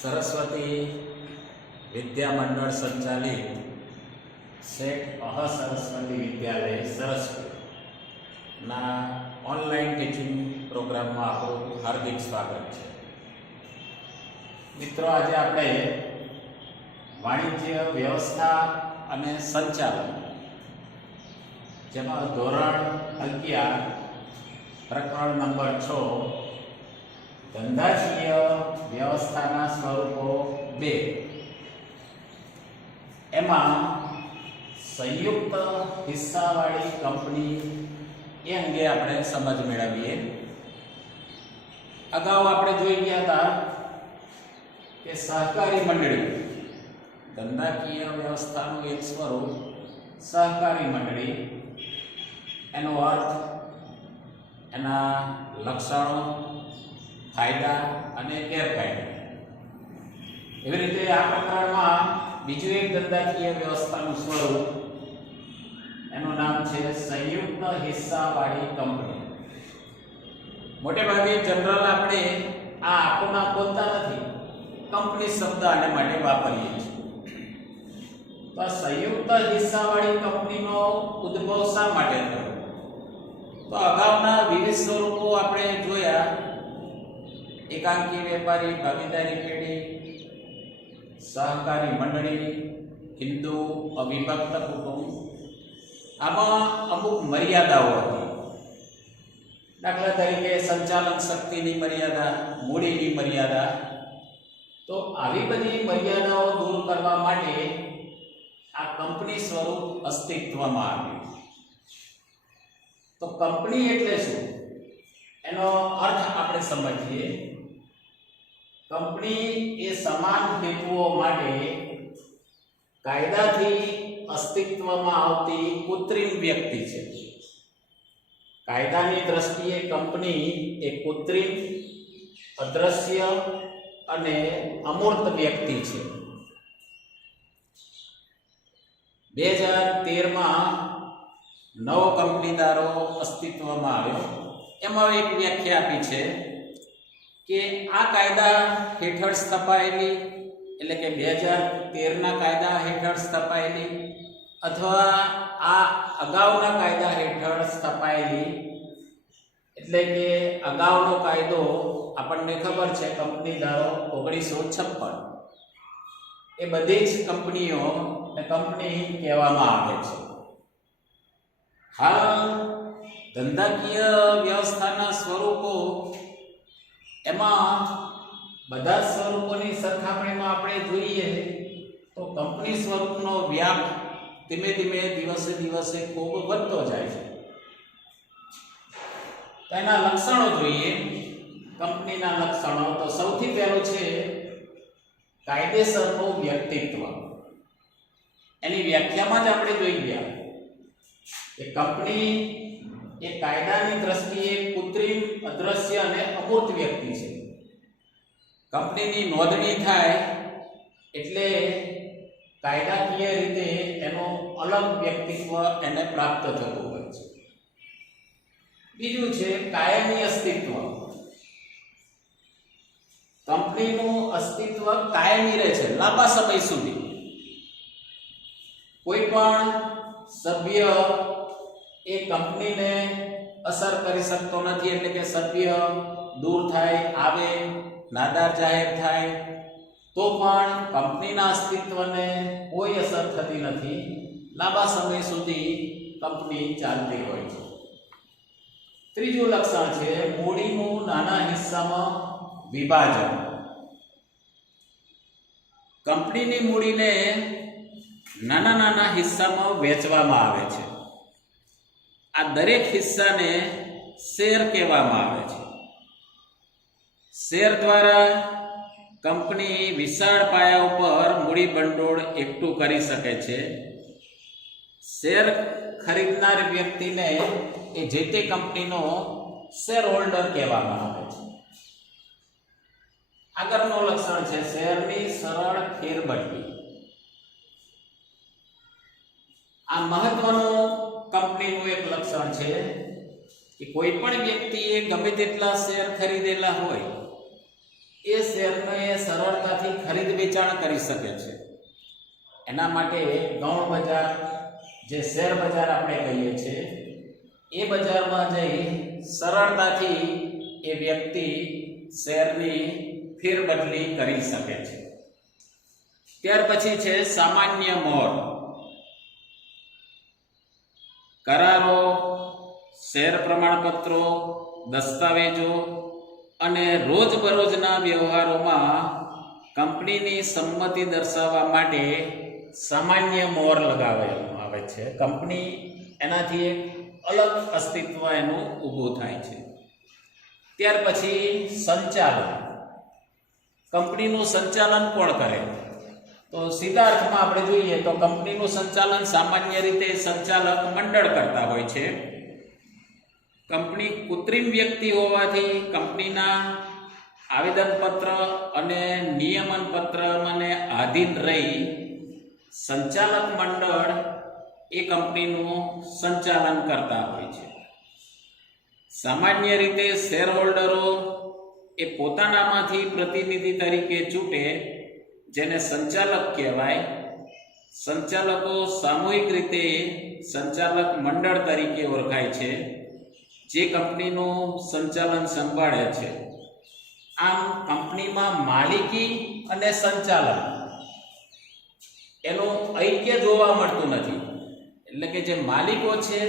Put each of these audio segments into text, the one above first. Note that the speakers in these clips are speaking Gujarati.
સરસ્વતી વિદ્યા મંડળ સંચાલિત શેઠ સરસ્વતી વિદ્યાલય સરસ્વતીના ઓનલાઈન ટીચિંગ પ્રોગ્રામમાં આપણું હાર્દિક સ્વાગત છે. મિત્રો, આજે આપણે વાણિજ્ય વ્યવસ્થા અને સંચાલન જેમાં ધોરણ 11 પ્રકરણ નંબર 6 ધંધાકીય વ્યવસ્થાના સ્વરૂપો 2 એમાં સંયુક્ત હિસ્સાવાળી કંપની એ અંગે આપણે સમજ મેળવીએ. અગાઉ આપણે જોઈ ગયા હતા કે સહકારી મંડળી ધંધાકીય વ્યવસ્થાનું એક સ્વરૂપ સહકારી મંડળી, એનો અર્થ, એના લક્ષણો, ફાયદા અને ગેરફાયદા. એવી રીતે આ પ્રકરણમાં બીજું એક ધંધાકીય વ્યવસ્થાનું સ્વરૂપ, એનું નામ છે સંયુક્ત હિસ્સાવાળી કંપની. મોટે ભાગે જનરલ આપણે આ આખું નામ બોલતા નથી, કંપની શબ્દ આને માટે વાપરીએ છીએ. તો સંયુક્ત હિસ્સાવાળી કંપનીનો ઉદ્ભવ શા માટે થયો? તો અગાઉના વિવિધ સ્વરૂપો આપણે જોયા: એકાંકી વેપારી ભાગીદારી પેઢી, સહકારી મંડળી, હિન્દુ અવિભક્ત કુટુંબ. આમાં અમુક મર્યાદાઓ હતી. દાખલા તરીકે સંચાલન શક્તિની મર્યાદા, મૂડીની મર્યાદા. તો આવી બધી મર્યાદાઓ દૂર કરવા માટે આ કંપની સ્વરૂપ અસ્તિત્વમાં આવ્યું. તો કંપની એટલે શું, એનો અર્થ આપણે સમજીએ. કંપની એ સમાન હેતુઓ માટે કાયદાથી અસ્તિત્વમાં આવતી કૃત્રિમ વ્યક્તિ છે. કાયદાની દ્રષ્ટિએ કંપની એ કૃત્રિમ, અદ્રશ્ય અને અમૂર્ત વ્યક્તિ છે. 2013માં નવો કંપનીદારો અસ્તિત્વમાં આવ્યો. એમાં એક વ્યાખ્યા આપી છે કે આ કાયદા હેઠળ સ્થપાયેલી, એટલે કે 2013ના કાયદા હેઠળ સ્થપાયેલી અથવા આ અગાઉના કાયદા હેઠળ સ્થપાયેલી, એટલે કે અગાઉનો કાયદો આપણને ખબર છે કંપનીદારો 1956, એ બધી જ કંપનીઓ કંપની કહેવામાં આવે છે. હાલ ધંધાકીય વ્યવસ્થાના સ્વરૂપો, એમાં બધા સ્વરૂપોની સરખામણીમાં આપણે જોઈએ તો કંપની સ્વરૂપનો વ્યાપ ધીમે ધીમે દિવસે દિવસે ખૂબ વધતો જાય છે. તેના લક્ષણો જોઈએ, કંપનીના લક્ષણો. તો સૌથી પહેલું છે કાયદેસરનું વ્યક્તિત્વ. એની વ્યાખ્યામાં જ આપણે જોઈ ગયા કે કંપની એ કાયદાની દ્રષ્ટિએ કૃત્રિમ, અદ્રશ્ય અને અમૂર્ત વ્યક્તિ છે. કંપનીની નોંધણી થાય એટલે કાયદાકીય રીતે એનું અલગ વ્યક્તિત્વ એને પ્રાપ્ત થતું હોય છે. બીજું છે કાયમી અસ્તિત્વ. કંપનીનું અસ્તિત્વ કાયમી રહે છે, લાંબા સમય સુધી. કોઈ પણ સભ્ય એ કંપનીને અસર કરી શકતો નથી, એટલે કે સભ્ય દૂર થાય, આવે, નાદાર જાહેર થાય તો પણ કંપનીના અસ્તિત્વને કોઈ અસર થતી નથી. લાંબા સમય સુધી કંપની ચાલતી હોય છે. ત્રીજું લક્ષણ છે મૂડીનું નાના હિસ્સામાં વિભાજન. કંપનીની મૂડીને નાના નાના હિસ્સામાં વહેંચવામાં આવે છે. આ દરેક હિસ્સાને શેર કહેવામાં આવે છે. શેર દ્વારા કંપની વિશાળ પાયા ઉપર મૂડી ભંડોળ એકઠું કરી શકે છે. શેર ખરીદનાર વ્યક્તિને એ જે તે કંપનીનો શેર હોલ્ડર કહેવામાં આવે છે. આગળનું લક્ષણ છે શેરની સરળ ફેરબદલી. આ મહત્વનું કંપનીનું એક લક્ષણ છે કે કોઈ પણ વ્યક્તિએ ગમે તેટલા શેર ખરીદેલા હોય એ શેરને સરળતાથી સરળતાથી ખરીદ વેચાણ કરી શકે છે. એના માટે ગૌણ બજાર, જે શેર બજાર આપણે કહીએ છીએ, એ બજારમાં જઈ સરળતાથી એ વ્યક્તિ શેરની ફેરબદલી કરી શકે છે. ત્યાર પછી છે સામાન્ય મોર. કરારો, શેર પ્રમાણપત્રો, દસ્તાવેજો અને રોજબરોજના વ્યવહારોમાં કંપનીની સંમતિ દર્શાવવા માટે સામાન્ય મોર લગાવવામાં આવે છે. કંપની એનાથી એક અલગ અસ્તિત્વ એનું ઊભું થાય છે. ત્યાર પછી સંચાલન. કંપનીનું સંચાલન કોણ કરે? તો સીધા અર્થમાં આપણે જોઈએ તો કંપનીનું સંચાલન સામાન્ય રીતે સંચાલક મંડળ કરતા હોય છે. કંપની કૃત્રિમ વ્યક્તિ હોવાથી કંપનીના આવેદનપત્ર અને નિયમન પત્રને આધીન રહી સંચાલક મંડળ એ કંપનીનું સંચાલન કરતા હોય છે. સામાન્ય રીતે શેર હોલ્ડરો એ પોતાનામાંથી પ્રતિનિધિ તરીકે ચૂંટે, જેને સંચાલક કહેવાય. સંચાલકો સામૂહિક રીતે સંચાલક મંડળ તરીકે ઓળખાય છે, જે કંપનીનું સંચાલન સંભાળે છે. આમ કંપનીમાં માલિકી અને સંચાલન એનું ઐક્ય જોવા મળતું નથી. એટલે કે જે માલિકો છે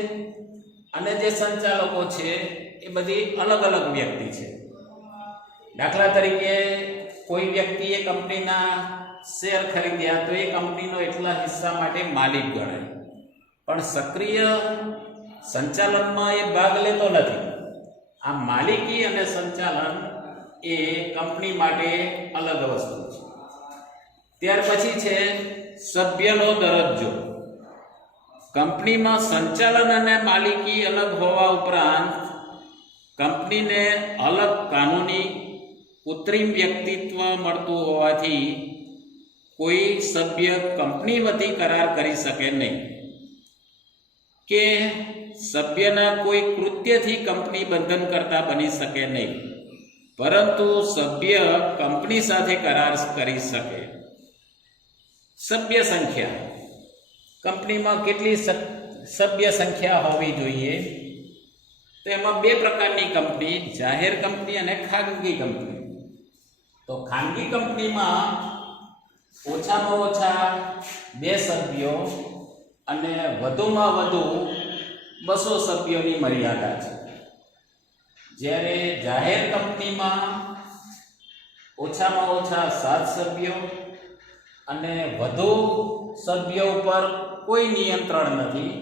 અને જે સંચાલકો છે એ બધી અલગ અલગ વ્યક્તિ છે. દાખલા તરીકે કોઈ વ્યક્તિએ કંપનીના શેર ખરીદ્યા તો એ કંપનીનો એટલા હિસ્સા માટે માલિક ગણાય, પણ સક્રિય સંચાલનમાં એ ભાગ લેતો નથી. આ માલિકી અને સંચાલન એ કંપની માટે અલગ વસ્તુ છે. ત્યાર પછી છે સભ્યનો દરજ્જો. કંપનીમાં સંચાલન અને માલિકી અલગ હોવા ઉપરાંત કંપનીને અલગ કાનૂની કૃત્રિમ વ્યક્તિત્વ મળતું હોવાથી કોઈ સભ્ય કંપની વતી કરાર કરી શકે નહીં કે સભ્યના કોઈ કૃત્યથી કંપની બંધનકર્તા બની શકે નહીં, પરંતુ સભ્ય કંપની સાથે કરાર કરી શકે. સભ્ય સંખ્યા. કંપનીમાં કેટલી સભ્ય સંખ્યા હોવી જોઈએ? તો એમાં બે પ્રકારની કંપની, જાહેર કંપની અને ખાનગી કંપની. તો ખાનગી કંપનીમાં ઓછામાં ઓછા 2 સભ્યો અને વધુમાં વધુ 200 સભ્યોની મર્યાદા છે. જ્યારે જાહેર કંપનીમાં ઓછામાં ઓછા 7 સભ્યો અને વધુ સભ્યો ઉપર કોઈ નિયંત્રણ નથી.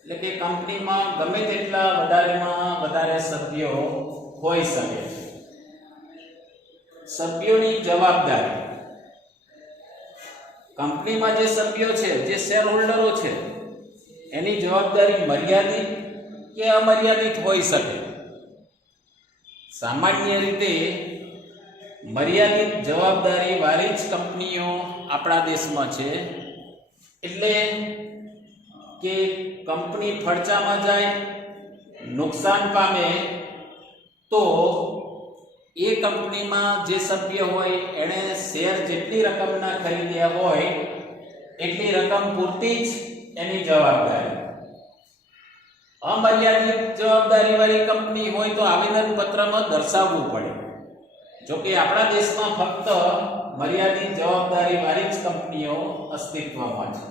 એટલે કે કંપનીમાં ગમે તેટલા વધારેમાં વધારે સભ્યો હોઈ શકે છે. સભ્યોની જવાબદારી. કંપનીમાં જે સભ્યો છે, જે શેર હોલ્ડરો છે, એની જવાબદારી મર્યાદિત કે અમર્યાદિત હોઈ શકે. સામાન્ય રીતે મર્યાદિત જવાબદારી વાળી જ કંપનીઓ આપણા દેશમાં છે. એટલે કે કંપની ફડચામાં જાય, નુકસાન પામે તો એ કંપનીમાં જે સભ્ય હોય એણે શેર જેટલી રકમના ખરીદ્યા હોય એટલી રકમ પૂરતી જ એની જવાબદારી. અમર્યાદિત જવાબદારીવાળી કંપની હોય તો આવેદનપત્રમાં દર્શાવવું પડે. જોકે આપણા દેશમાં ફક્ત મર્યાદિત જવાબદારીવાળી જ કંપનીઓ અસ્તિત્વમાં છે.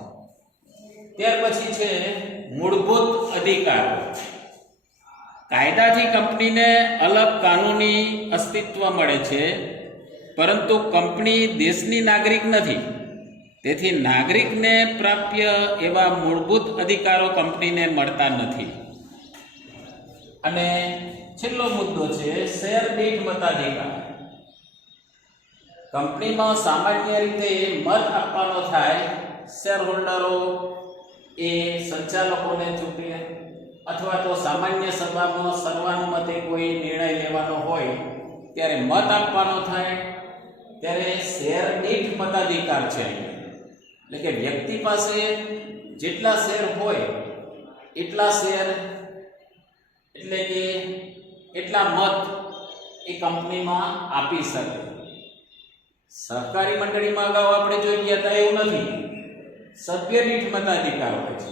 ત્યાર પછી છે મૂળભૂત અધિકાર. કાયદાથી કંપનીને અલગ કાનૂની અસ્તિત્વ મળે છે, પરંતુ કંપની દેશની નાગરિક નથી. તેથી નાગરિકને પ્રાપ્ય એવા મૂળભૂત અધિકારો કંપનીને મળતા નથી. અને છેલ્લો મુદ્દો છે શેર દીઠ મતાધિકાર. કંપનીમાં સામાન્ય રીતે મત આપવાનો થાય. શેર હોલ્ડરો એ સંચાલકોને ચૂંટે અથવા તો સામાન્ય સભામાં સર્વાનુમતે કોઈ નિર્ણય લેવાનો હોય ત્યારે મત આપવાનો થાય. ત્યારે શેર દીઠ મતાધિકાર છે. એટલે કે વ્યક્તિ પાસે જેટલા શેર હોય એટલા શેર, એટલે કે એટલા મત એ કંપનીમાં આપી શકે. સહકારી મંડળીમાં અગાઉ આપણે જોઈ ગયા હતા એવું નથી. સભ્ય દીઠ મતાધિકાર હોય છે.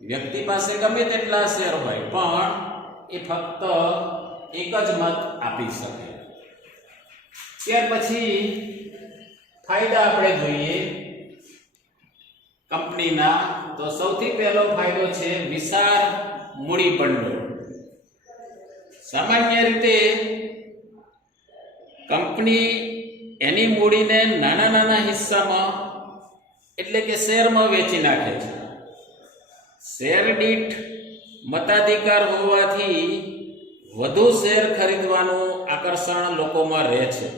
વ્યક્તિ પાસે ગમે તેટલા શેર હોય પણ એ ફક્ત એક જ મત આપી શકે. ત્યાર પછી ફાયદા આપણે જોઈએ કંપનીના. તો સૌથી પહેલો ફાયદો છે વિશાળ મૂડી ભંડોળ. સામાન્ય રીતે કંપની એની મૂડીને નાના નાના હિસ્સામાં એટલે કે શેરમાં વેચી નાખે છે. શેર દીઠ મતાધિકાર હોવાથી વધુ શેર ખરીદવાનું આકર્ષણ લોકોમાં રહે છે.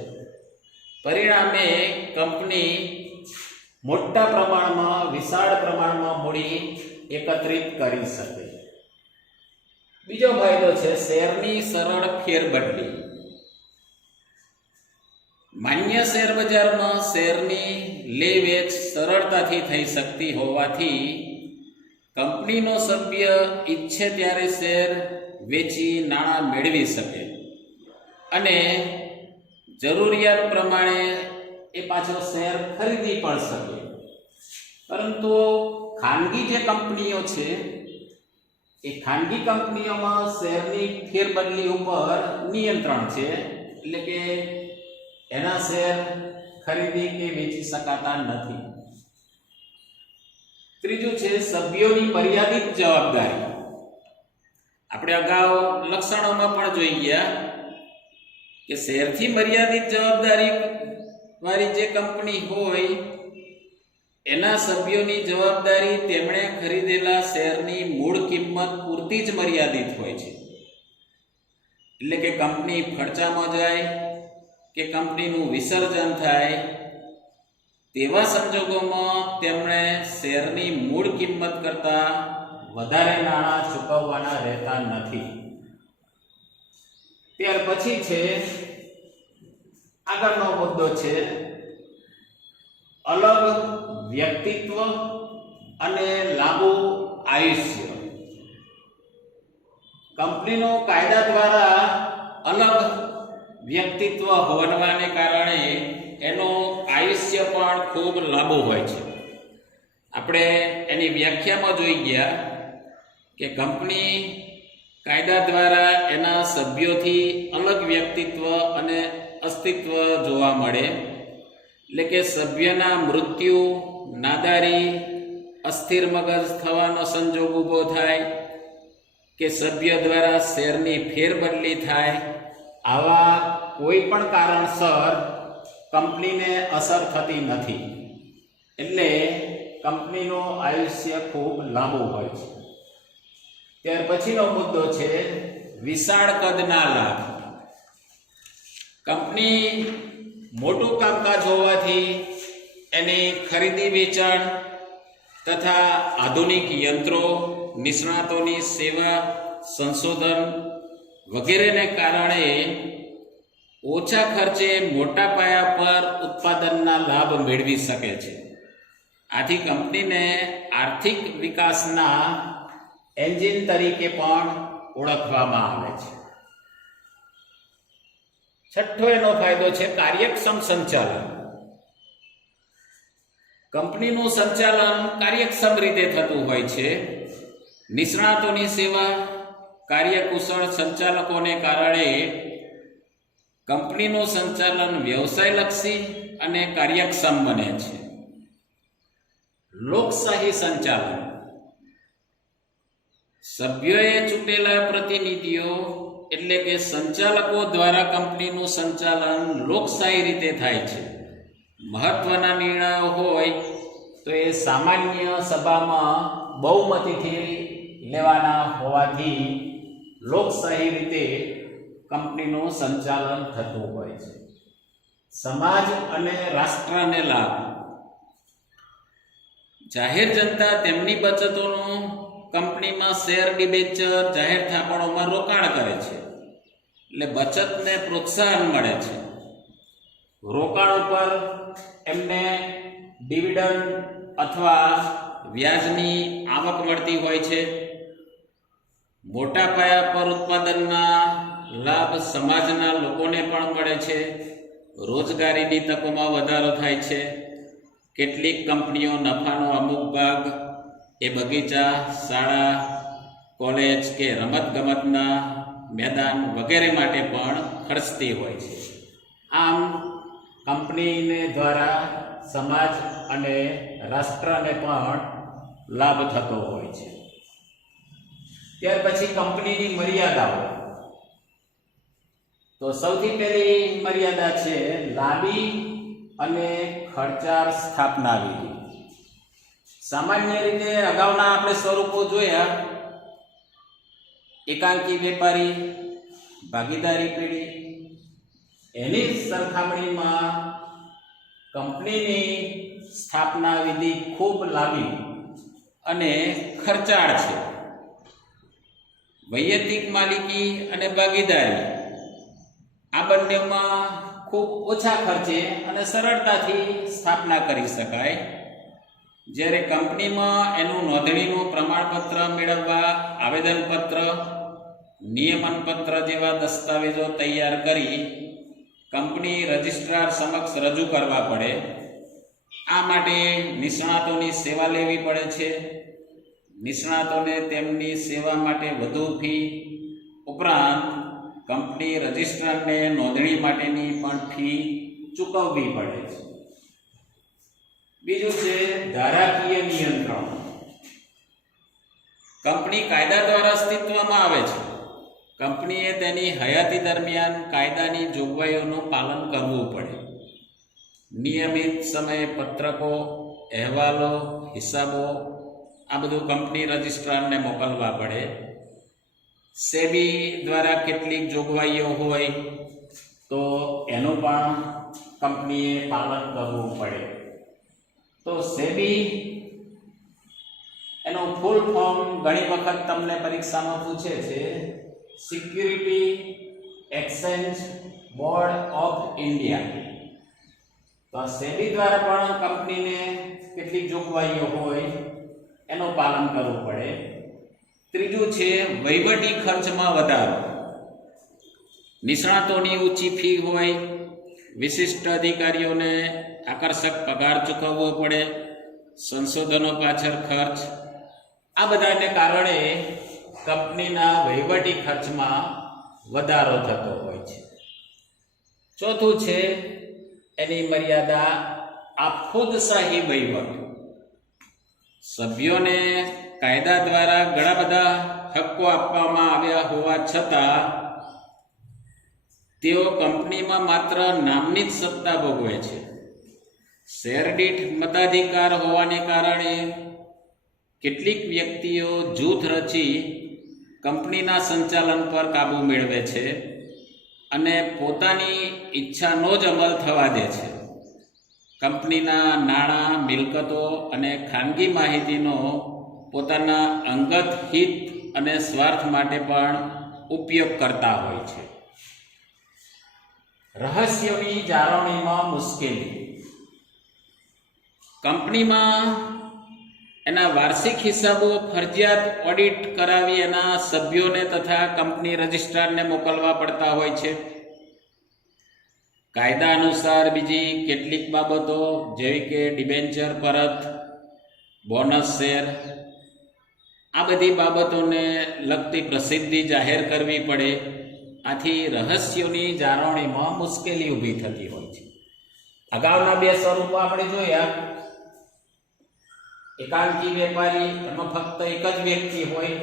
પરિણામે કંપની મોટા પ્રમાણમાં વિશાળ પ્રમાણમાં મૂડી એકત્રિત કરી શકે. બીજો ફાયદો છે શેરની સરળ ફેરબદલી. માન્ય શેર બજારમાં શેરની લે વેચ સરળતાથી થઈ શકતી હોવાથી કંપનીનો સભ્ય ઈચ્છે ત્યારે શેર વેચી નાણાં મેળવી શકે અને જરૂરિયાત પ્રમાણે એ પાછો શેર ખરીદી પણ શકે. પરંતુ ખાનગી જે કંપનીઓ છે એ ખાનગી કંપનીઓમાં શેરની ફેરબદલી ઉપર નિયંત્રણ છે. એટલે કે એના શેર ખરીદી કે વેચી શકાતા નથી. ત્રીજું છે સભ્યોની મર્યાદિત જવાબદારી. આપણે અગાઉ લક્ષણોમાં પણ જોઈ ગયા કે શેરથી મર્યાદિત જવાબદારી વાળી જે કંપની હોય એના સભ્યોની જવાબદારી તેમણે ખરીદેલા શેરની મૂળ કિંમત પૂરતી જ મર્યાદિત હોય છે. એટલે કે કંપની ફડચામાં જાય કે કંપનીનું વિસર્જન થાય તેવા સંજોગોમાં તેમણે શેરની મૂળ કિંમત કરતાં વધારે નાણાં ચૂકવવાના રહેતા નથી. ત્યાર પછી છે આગળનો મુદ્દો છે અલગ વ્યક્તિત્વ અને લાંબુ આયુષ્ય. કંપનીનો કાયદા દ્વારા અલગ વ્યક્તિત્વ હોવાને કારણે એનું આયુષ્ય પણ ખૂબ લાંબુ હોય છે. આપણે એની વ્યાખ્યામાં જોઈ ગયા કે કંપની કાયદા દ્વારા એના સભ્યોથી અલગ વ્યક્તિત્વ અને અસ્તિત્વ જોવા મળે. એટલે કે સભ્યના મૃત્યુ, નાદારી, અસ્થિર મગજ થવાનો સંજોગ ઊભો થાય કે સભ્ય દ્વારા શેરની ફેરબદલી થાય, આવા કોઈ પણ કારણસર કંપનીને અસર થતી નથી. એટલે કંપનીનું આયુષ્ય ખૂબ લાંબુ હોય છે. ત્યાર પછીનો મુદ્દો છે વિશાળ કદના લાભ. કંપની મોટું કામકાજ હોવાથી એની ખરીદી વેચાણ તથા આધુનિક યંત્રો, નિષ્ણાતોની સેવા, સંશોધન વગેરેને કારણે ઓછા ખર્ચે મોટા પાયા પર ઉત્પાદનના લાભ મેળવી શકે છે. આથી કંપનીને આર્થિક વિકાસના એન્જિન તરીકે પણ ઓળખવામાં આવે છે. છઠ્ઠો એનો ફાયદો છે કાર્યક્ષમ સંચાલન. કંપનીનું સંચાલન કાર્યક્ષમ રીતે થતું હોય છે. નિષ્ણાતોની સેવા, કાર્યકુશળ સંચાલકોને કારણે કંપનીનું સંચાલન વ્યવસાયલક્ષી અને કાર્યક્ષમ બને છે. લોકશાહી સંચાલન. સભ્યોએ ચૂંટેલા પ્રતિનિધિઓ એટલે કે સંચાલકો દ્વારા કંપનીનું સંચાલન લોકશાહી રીતે થાય છે. મહત્વના નિર્ણયો હોય તો એ સામાન્ય સભામાં બહુમતીથી લેવાના હોવાથી લોકશાહી રીતે કંપનીનું સંચાલન થતું હોય છે. સમાજ અને રાષ્ટ્રને લાભ. જાહેર જનતા તેમની બચતોનું કંપનીમાં શેર, ડિબેન્ચર, જાહેર થાપણોમાં રોકાણ કરે છે. એટલે બચતને પ્રોત્સાહન મળે છે. રોકાણ ઉપર એમને ડિવિડન્ડ અથવા વ્યાજની આવક મળતી હોય છે. મોટા પાયા પર ઉત્પાદનના લાભ સમાજના લોકોને પણ મળે છે. રોજગારીની તકોમાં વધારો થાય છે. કેટલીક કંપનીઓ નફાનો અમુક ભાગ એ બગીચા, શાળા, કોલેજ કે રમતગમતના મેદાન વગેરે માટે પણ ખર્ચતી હોય છે. આમ કંપનીને દ્વારા સમાજ અને રાષ્ટ્રને પણ લાભ થતો હોય છે. ત્યાર પછી કંપનીની મર્યાદાઓ. તો સૌથી પહેલી મર્યાદા છે લાંબી અને ખર્ચાળ સ્થાપના વિધિ. સામાન્ય રીતે અગાઉના આપણે સ્વરૂપો જોયા, એકાંકી વેપારી, ભાગીદારી પેઢી. એની સરખામણીમાં કંપનીની સ્થાપના વિધિ ખૂબ લાંબી અને ખર્ચાળ છે. વૈયક્તિક માલિકી અને ભાગીદારી આ બંનેમાં ખૂબ ઓછા ખર્ચે અને સરળતાથી સ્થાપના કરી શકાય. જ્યારે કંપનીમાં એનું નોંધણીનું પ્રમાણપત્ર મેળવવા આવેદનપત્ર, નિયમનપત્ર જેવા દસ્તાવેજો તૈયાર કરી કંપની રજિસ્ટ્રાર સમક્ષ રજૂ કરવા પડે. આ માટે નિષ્ણાતોની સેવા લેવી પડે છે. નિષ્ણાતોને તેમની સેવા માટે વધુ ફી ઉપરાંત કંપની રજિસ્ટ્રારને નોંધણી માટેની પણ ફી ચૂકવવી પડે છે. બીજું છે ધારાકીય નિયંત્રણ. કંપની કાયદા દ્વારા અસ્તિત્વમાં આવે છે. કંપનીએ તેની હયાતી દરમિયાન કાયદાની જોગવાઈઓનું પાલન કરવું પડે. નિયમિત સમયે પત્રકો, અહેવાલો, હિસાબો આ બધું કંપની રજિસ્ટ્રારને મોકલવા પડે. સેબી દ્વારા કેટલીક જોગવાઈઓ હોય તો એનું પણ કંપનીએ પાલન કરવું પડે. તો સેબી એનું ફૂલ ફોર્મ ઘણી વખત તમને પરીક્ષામાં પૂછે છે, security exchange board of India. તો સેબી દ્વારા પણ કંપનીને કેટલીક જોગવાઈઓ હોય એનું પાલન કરવું પડે. ત્રીજું છે વહીવટી ખર્ચમાં વધારો. નિષ્ણાતોની ઊંચી ફી હોય, વિશિષ્ટ અધિકારીઓને આકર્ષક પગાર ચૂકવવો પડે, સંશોધનો પાછળ ખર્ચ, આ બધાને કારણે કંપનીના વહીવટી ખર્ચમાં વધારો થતો હોય છે. ચોથું છે એની મર્યાદા આપખુદશાહી વહીવટ. સભ્યોને કાયદા દ્વારા ઘણા બધા હક્કો આપવામાં આવ્યા હોવા છતાં તેઓ કંપનીમાં માત્ર નામની જ સત્તા ભોગવે છે. શેરદીઠ મતાધિકાર હોવાને કારણે કેટલીક વ્યક્તિઓ જૂથ રચી કંપનીના સંચાલન પર કાબૂ મેળવે છે અને પોતાની ઈચ્છાનો જ અમલ થવા દે છે. કંપનીના નાણાં, મિલકતો અને ખાનગી માહિતીનો પોતાના અંગત હિત અને સ્વાર્થ માટે પણ ઉપયોગ કરતા હોય છે. રહસ્યોની જાળવણીમાં મુશ્કેલી. કંપનીમાં એના વાર્ષિક હિસાબો ફરજિયાત ઓડિટ કરાવી એના સભ્યોને તથા કંપની રજિસ્ટ્રારને મોકલવા પડતા હોય છે. કાયદા અનુસાર બીજી કેટલીક બાબતો જેવી કે ડિબેન્ચર પરત, બોનસ શેર, આ બધી બાબતોને લગતી પ્રસિદ્ધિ જાહેર કરવી પડે. આથી રહસ્યોની જાળવણીમાં મુશ્કેલી ઊભી થતી હોય છે. અગાઉના બે સ્વરૂપો આપણે જોયા, એકાંકી વેપારી એમાં ફક્ત એક જ વ્યક્તિ હોય,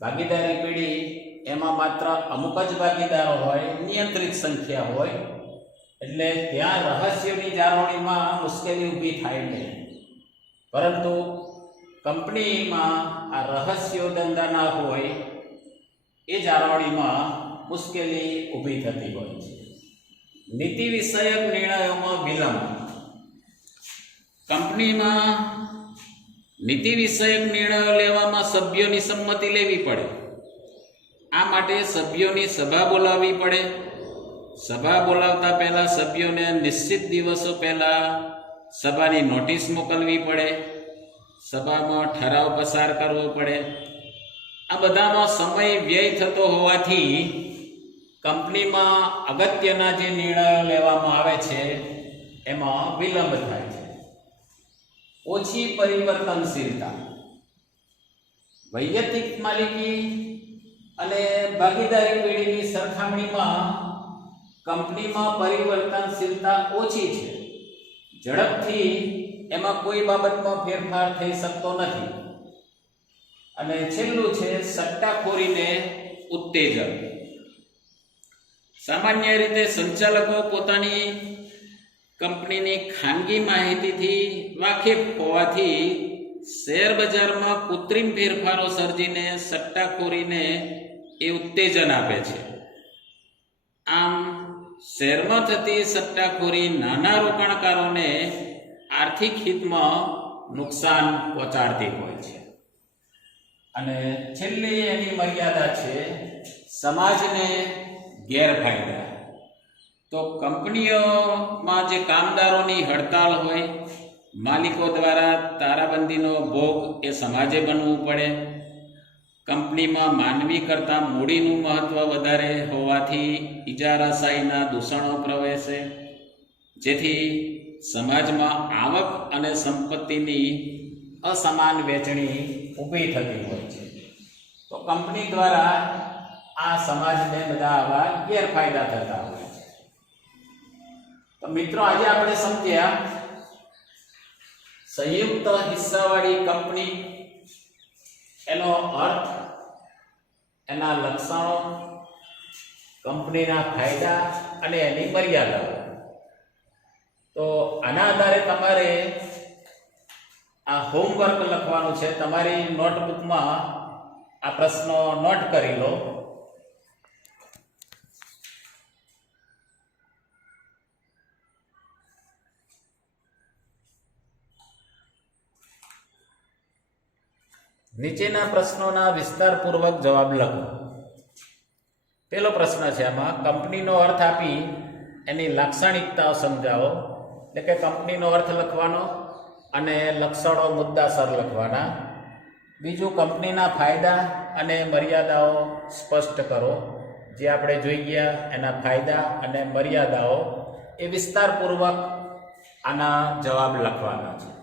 ભાગીદારી પેઢી એમાં માત્ર અમુક જ ભાગીદારો હોય, નિયંત્રિત સંખ્યા હોય, એટલે ત્યાં રહસ્યોની જાળવણીમાં મુશ્કેલી ઊભી થાય નહીં. પરંતુ કંપનીમાં આ રહસ્યો ધંધાના હોય એ જાળવણીમાં મુશ્કેલી ઊભી થતી હોય છે. નીતિ વિષયક નિર્ણયોમાં વિલંબ. કંપનીમાં નીતિ વિષયક નિર્ણયો લેવામાં સભ્યોની સંમતિ લેવી પડે. આ માટે સભ્યોની સભા બોલાવવી પડે. સભા બોલાવતા પહેલા સભ્યોને નિશ્ચિત દિવસો પહેલા સભાની નોટિસ મોકલવી પડે. સભામાં ઠરાવ પસાર કરવો પડે. આ બધામાં સમય વ્યય થતો હોવાથી કંપનીમાં અગત્યના જે નિર્ણયો લેવામાં આવે છે એમાં વિલંબ થાય છે. ઓછી પરિવર્તનશીલતા. વૈયક્તિક માલિકી અને ભાગીદારી પેઢીની સરખામણીમાં કંપનીમાં પરિવર્તનશીલતા ઓછી છે. ઝડપથી એમાં કોઈ બાબતમાં ફેરફાર થઈ શકતો નથી. અને છેલ્લું છે સટ્ટાખોરીને ઉત્તેજન. સામાન્ય રીતે સંચાલકો પોતાની કંપનીની ખાનગી માહિતીથી વાકેફ હોવાથી શેર બજારમાં કૃત્રિમ ફેરફારો સર્જીને સટ્ટાખોરીને એ ઉત્તેજન આપે છે. આમ શેરમાં થતી સટ્ટાખોરી નાના રોકાણકારોને આર્થિક હિતમાં નુકસાન પહોંચાડતી હોય છે. અને છેલ્લી એની મર્યાદા છે સમાજને ગેરફાયદા. તો કંપનીઓમાં જે કામદારોની હડતાલ હોય, માલિકો દ્વારા તારાબંધીનો ભોગ એ સમાજે બનવું પડે. કંપનીમાં માનવી કરતાં મૂડીનું મહત્ત્વ વધારે હોવાથી ઇજારાશાહીના દૂષણો પ્રવેશે, જેથી સમાજમાં આવક અને સંપત્તિની અસમાન વહેંચણી ઊભી થતી હોય છે. તો કંપની દ્વારા આ સમાજને બધા આવા ગેરફાયદા થતા હોય છે. તો મિત્રો, આજે આપણે સમજ્યા સંયુક્ત હિસ્સાવાળી કંપની, એનો અર્થ, એના લક્ષણો, કંપનીના ફાયદા અને એની મર્યાદાઓ. તો આના આધારે તમારે આ હોમવર્ક લખવાનું છે. તમારી નોટબુકમાં આ પ્રશ્નો નોટ કરી લો. નીચેના પ્રશ્નોના વિસ્તારપૂર્વક જવાબ લખો. પહેલો પ્રશ્ન છે, આમાં કંપનીનો અર્થ આપી એની લાક્ષણિકતાઓ સમજાવો. એટલે કે કંપનીનો અર્થ લખવાનો અને લક્ષણો મુદ્દાસર લખવાના. બીજું, કંપનીના ફાયદા અને મર્યાદાઓ સ્પષ્ટ કરો. જે આપણે જોઈ ગયા એના ફાયદા અને મર્યાદાઓ એ વિસ્તારપૂર્વક આના જવાબ લખવાના છે.